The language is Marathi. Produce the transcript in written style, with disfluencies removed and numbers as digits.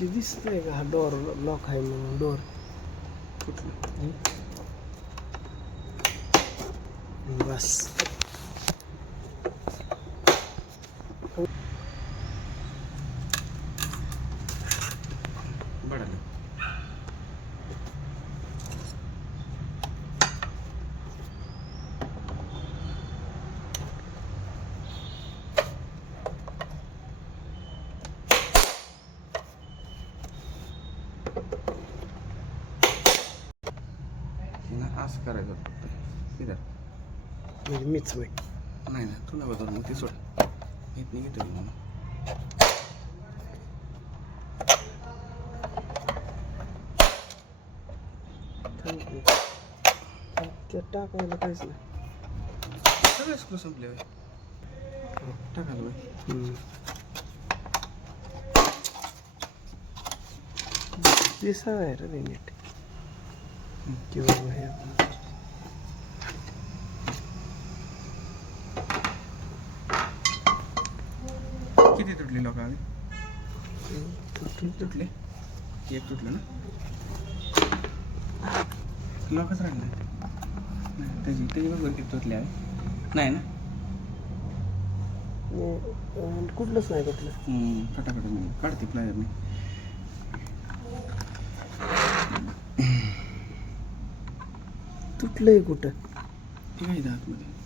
ती दिसतंय का डोर लॉक आहे म्हणून डोर कुठलं बस बडालं असं करायचं फक्त इथं म्हणजे मीच होय नाही ना तुला बदल मग ते सोड इथं घेतो मी म्हणून त्यात टाकायला काहीच नाही सगळे स्क्रू संपले होय टाकायला होय दिसा आहे रे नीट किंवा हे किती तुटली लोक आधी तुटले एक तुटलं ना लॉकच राहिलं नाही त्याची बरोबर किती तुटले आहे नाही ना कुठलंच नाही कुठलं फटाफट काढते प्लायरने तुटलंय कुठं ठीक आहे आतमध्ये